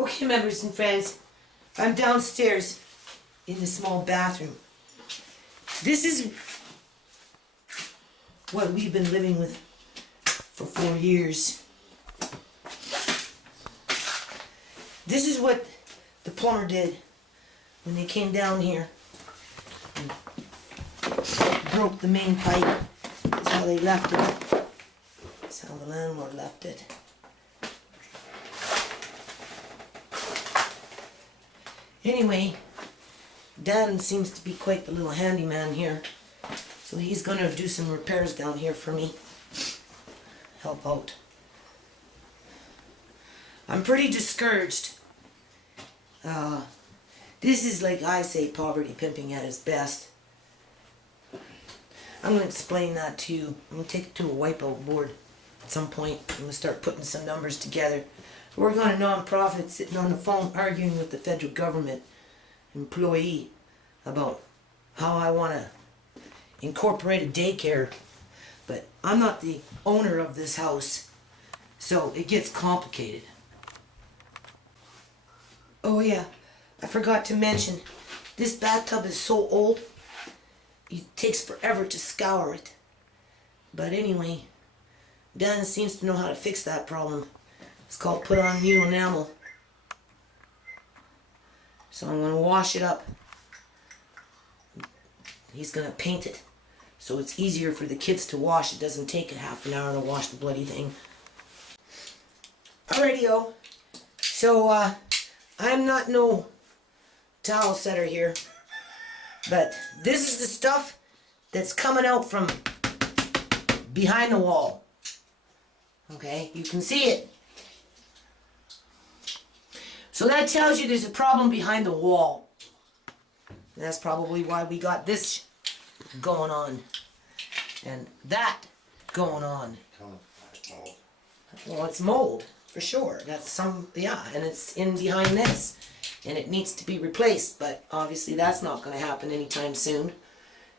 Okay, members and friends, I'm downstairs in the small bathroom. This is what we've been living with for 4 years. This is what the plumber did when they came down here and broke the main pipe. That's how they left it. That's how the landlord left it. Anyway, Dan seems to be quite the little handyman here, so he's gonna do some repairs down here for me. Help out. I'm pretty discouraged. This is, like I say, poverty pimping at its best. I'm gonna explain that to you. I'm gonna take it to a wipeout board at some point. I'm gonna start putting some numbers together. We're going to non-profit sitting on the phone arguing with the federal government employee about how I want to incorporate a daycare, but I'm not the owner of this house, so it gets complicated. Oh yeah, I forgot to mention, this bathtub is so old, it takes forever to scour it. But anyway, Dan seems to know how to fix that problem. It's called put on new enamel. So I'm going to wash it up. He's going to paint it so it's easier for the kids to wash. It doesn't take a half an hour to wash the bloody thing. Alrighty-o. So I'm not no towel setter here, but this is the stuff that's coming out from behind the wall. Okay, you can see it. So that tells you there's a problem behind the wall. And that's probably why we got this going on. And that going on. Well, it's mold, for sure. That's yeah, and it's in behind this. And it needs to be replaced, but obviously that's not going to happen anytime soon.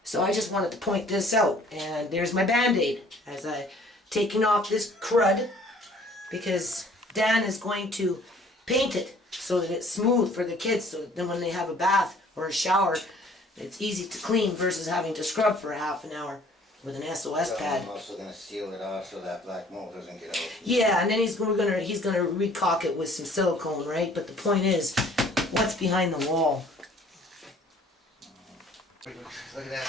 So I just wanted to point this out. And there's my Band-Aid as I taking off this crud, because Dan is going to paint it so that it's smooth for the kids, so that then when they have a bath or a shower, it's easy to clean versus having to scrub for a half an hour with an SOS pad. I'm also going to seal it off so that black mold doesn't get out. Yeah, and then he's gonna recaulk it with some silicone, right? But the point is, what's behind the wall? Look at that.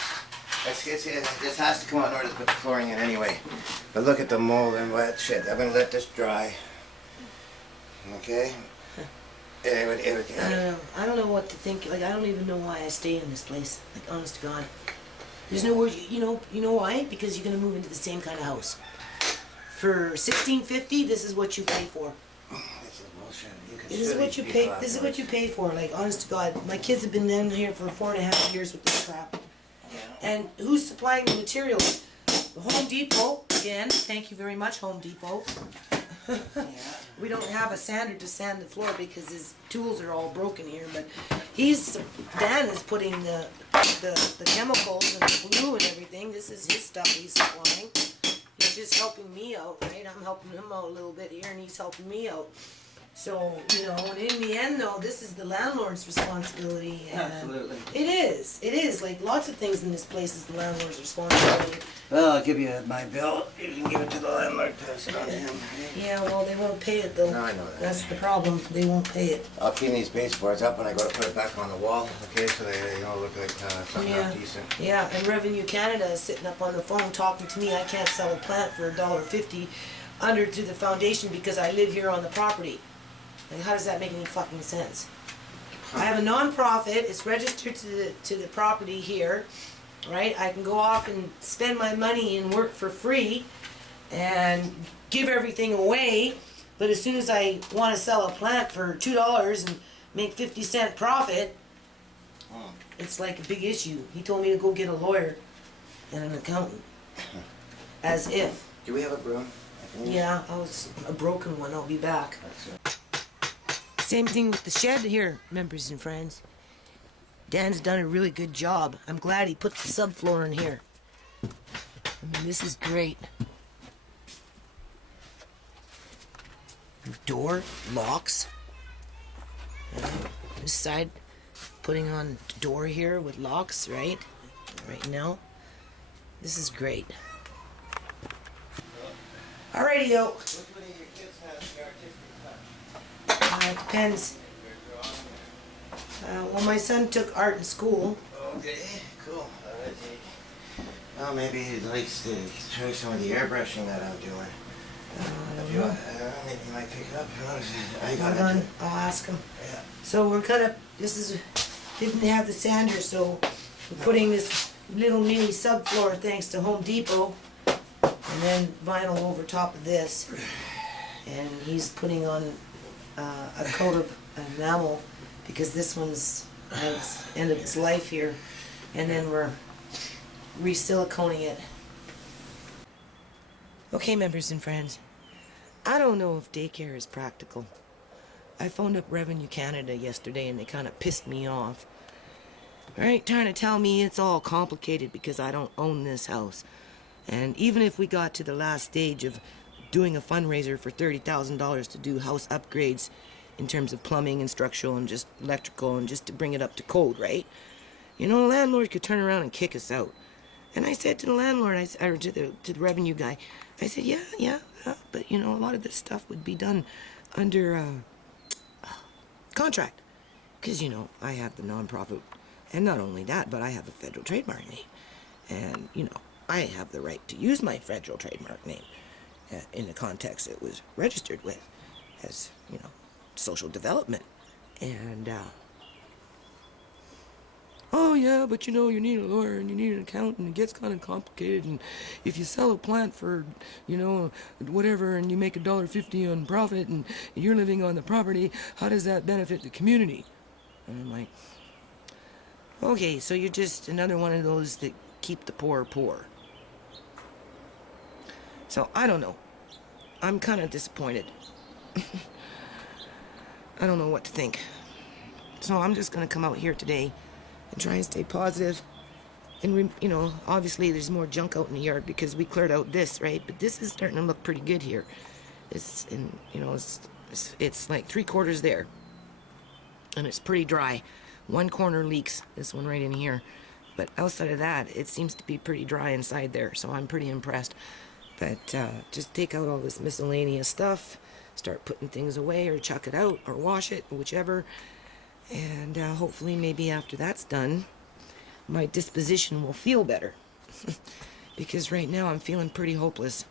This has to come out in order to put the flooring in anyway. But look at the mold and wet shit. I'm going to let this dry. Okay? I don't know what to think. Like, I don't even know why I stay in this place. Like, honest to God. There's no word. You know why? Because you're gonna move into the same kind of house. For $16.50, this is what you pay for. This is bullshit. This is what you pay. This is what you pay for. Like, honest to God, my kids have been down here for 4.5 years with this crap. Yeah. And who's supplying the materials? Home Depot again. Thank you very much, Home Depot. Yeah. We don't have a sander to sand the floor because his tools are all broken here, but Dan is putting the chemicals and the glue and everything. This is his stuff he's supplying. He's just helping me out, right? I'm helping him out a little bit here and he's helping me out. So, and in the end though, this is the landlord's responsibility. And absolutely. It is. Like, lots of things in this place is the landlord's responsibility. Well, I'll give you my bill. You can give it to the landlord, pass it on to him. Yeah, well, they won't pay it though. No, I know that. That's the problem. They won't pay it. I'll clean these baseboards up when I go to put it back on the wall, okay, so they look like something half decent. Yeah, and Revenue Canada is sitting up on the phone talking to me. I can't sell a plant for $1.50 under to the foundation because I live here on the property. Like, how does that make any fucking sense? I have a non-profit. It's registered to the property here, right? I can go off and spend my money and work for free and give everything away. But as soon as I want to sell a plant for $2 and make 50-cent profit, it's like a big issue. He told me to go get a lawyer and an accountant. As if. Do we have a broom? Yeah, I was a broken one. I'll be back. That's it. Same thing with the shed here, members and friends. Dan's done a really good job. I'm glad he put the subfloor in here. I mean, this is great. Door locks. This side, putting on door here with locks, right? Right now. This is great. Alrighty, yo. Which one of your kids has the artistic touch? It depends. Well, my son took art in school. Okay, cool. Well, maybe he likes to try some of the airbrushing that I'm doing. If you want, maybe he might pick it up. I got Hold on, it. I'll ask him. Yeah. So we're didn't have the sander, so we're putting this little mini subfloor thanks to Home Depot, and then vinyl over top of this. And he's putting on a coat of enamel because this one's at its end of its life here, and then we're re-siliconing it. Okay, members and friends, I don't know if daycare is practical. I phoned up Revenue Canada yesterday and they kind of pissed me off. Right, trying to tell me it's all complicated because I don't own this house. And even if we got to the last stage of doing a fundraiser for $30,000 to do house upgrades in terms of plumbing and structural and just electrical and just to bring it up to code, right? You know, the landlord could turn around and kick us out. And I said to the landlord, or to the revenue guy, I said, yeah, but you know, a lot of this stuff would be done under contract. Because, you know, I have the nonprofit, and not only that, but I have a federal trademark name. And, you know, I have the right to use my federal trademark name in the context it was registered with as, you know, social development. And, oh yeah, but you know, you need a lawyer and you need an accountant, it gets kind of complicated, and if you sell a plant for, you know, whatever, and you make $1.50 on profit, and you're living on the property, how does that benefit the community? And I'm like, okay, so you're just another one of those that keep the poor poor. So, I don't know. I'm kind of disappointed. I don't know what to think. So I'm just gonna come out here today and try and stay positive. And you know, obviously there's more junk out in the yard because we cleared out this, right? But this is starting to look pretty good here. It's in, you know, it's like 3/4 there, and it's pretty dry. One corner leaks, this one right in here, but outside of that, it seems to be pretty dry inside there. So I'm pretty impressed. But just take out all this miscellaneous stuff, start putting things away, or chuck it out, or wash it, whichever. And hopefully maybe after that's done, my disposition will feel better. Because right now I'm feeling pretty hopeless.